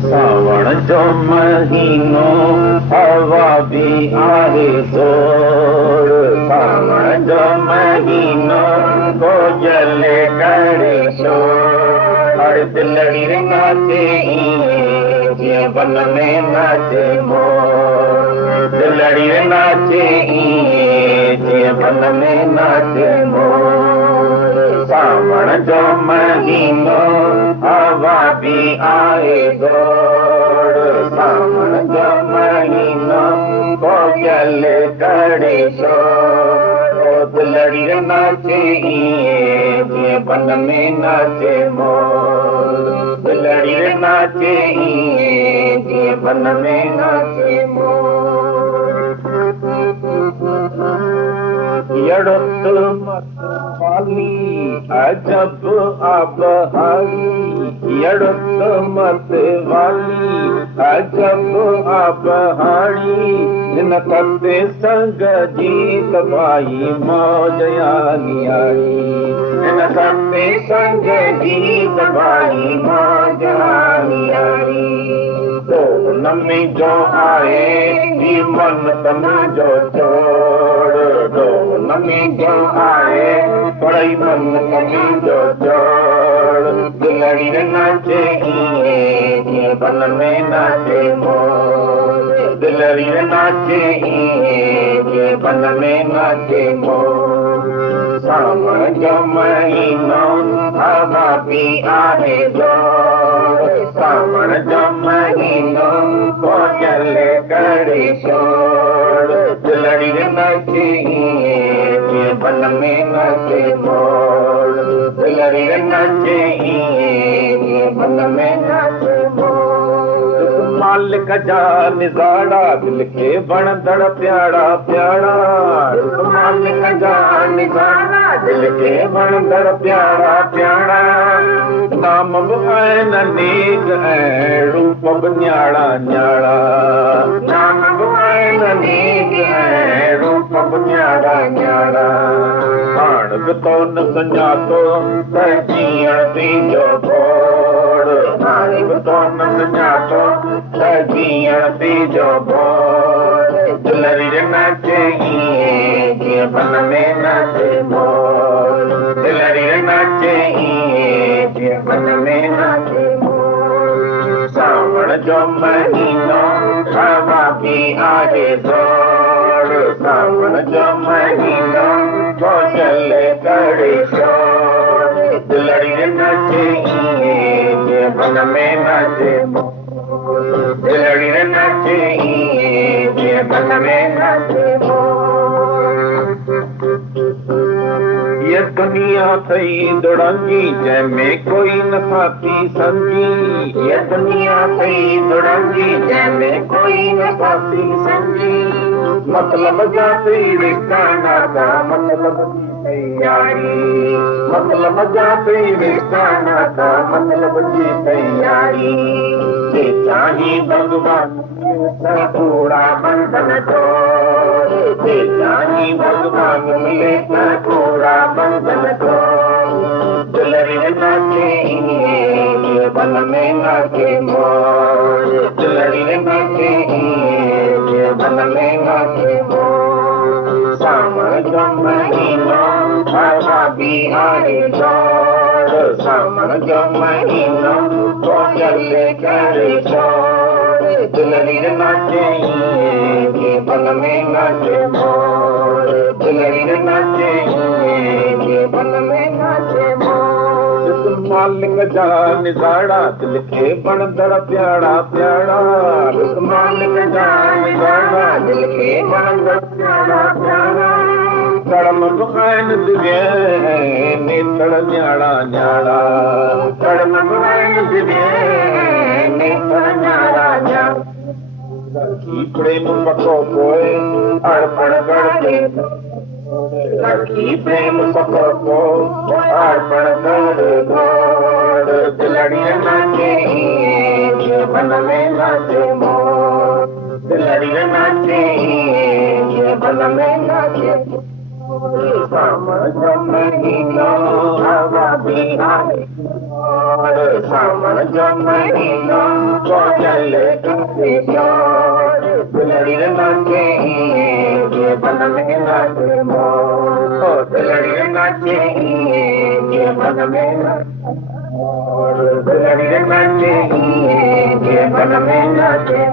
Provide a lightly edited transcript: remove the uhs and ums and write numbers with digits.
सावण जो महीनो हवा भी आहे जोर, सावण जो महीनो कोयल करे शोर। हर दिलड़ी नाचे जीअं बन में नाचे मोर, दिलड़ी नाचे जीअं बन में नाचे मोर। सावण जो महीनो हवा भी आए गोड़, सावण जो महीनो कोयल करे शोर। दिलड़ी नाचे जीअं बन में नाचे मोर, दिलड़ी नाचे जीअं बन में नाचे मोर। यड़त मत वाली अजब आबहारी, यड़त मत वाली अजब आबहारी। हिन कते संग जी तबाही मौज यानी, हिन कते संग जी तबाही मौज यानी। तो नमी जो आए मन तन जो छोड़, तो नमी जो आए पढ़ाई मन तन जो छोड़। दिलड़ी नाचे जीअं बन में नाचे मोर, दिलड़ी नाचे जीअं बन में नाचे मोर। सावण जो महीनो हवा भी आहे जोर, सावण जो महीनो कोयल करे शोर। दिलड़ी नाचे जीअं बन में नाचे मोर, दिलड़ी नाचे जीअं बन में नाचे मोर। मालिक जा निज़ाड़ा दिल खे वणंदड़ प्यारा प्यारा, मालिक जा निज़ाड़ा दिल खे वणंदड़ प्यारा प्यारा। नाम बि आहिनि नेक ऐं रूप बि न्यारा न्यारा, नाम बि आहिनि नेक ऐं रूप बि न्यारा न्यारा। हाण बि तो न सुञातो त जीअण तुंहिंजो गोड़, हाण बि तो न सुञातो त जीअण तुंहिंजो गोड़। दिलड़ी नाचे जीअं बन में नाचे मोर, दिलड़ी नाचे जीअं बन में नाचे मोर। सावण जो महीनो हवा भी आहे जोर, सावण जो महीनो कोयल करे शोर। दिलड़ी नाचे जीअं बन में नाचे मोर, दिलड़ी नाचे जीअं बन में नाचे मोर। ये दुनिया थई दुड़ंगी जंहिंमें कोई न साथी संगी, ये दुनिया थई दुड़ंगी जंहिंमें कोई न साथी संगी। मतलब जाते रिश्ता नाता मतलब जी तैयारी, मतलब जाते रिश्ता नाता मतलब जी तैयारी। जे चाही भगवान थोड़ा बंधन तोड़, जे चाही भगवान मिले थोड़ा बंधन तोड़। दिलड़ी नाचे जीअं बन में नाचे मोर, दिलड़ी नाचे जीअं बन में नाचे मोर। सावण जो महीनो हवा भी आहे जोर, सावण जो महीनो कोयल करे शोर। दिलड़ी नाचे जीअं बन में नाचे मोर, दिलड़ी नाचे जीअं बन में नाचे मोर। मालिक जा निज़ाड़ा दिल खे वणंदड़ प्यारा प्यारा, मालिक जा निज़ाड़ा दिल खे वणंदड़ प्यारा प्यारा। कड़म बि आहिनि दिव्य नेत्र न्यारा न्यारा, कड़म बि आहिनि दिव्य नेत्र न्यारा न्यारा। लड़की प्रेम पको कोई अर्पण कर दे, लड़की प्रेम पको को अर्पण कर गोड़। दिलड़ी नाचे जीअं बन में नाचे मोर, दुलड़ी नाचे ये बन में नाचे समझ महीना हवा बिहारी समझ महीना चल दुलड़ी नाचे ये बन में नाचे दुलड़ी नाचे ये बन में दुलड़ी नाचे ये बन में नाचे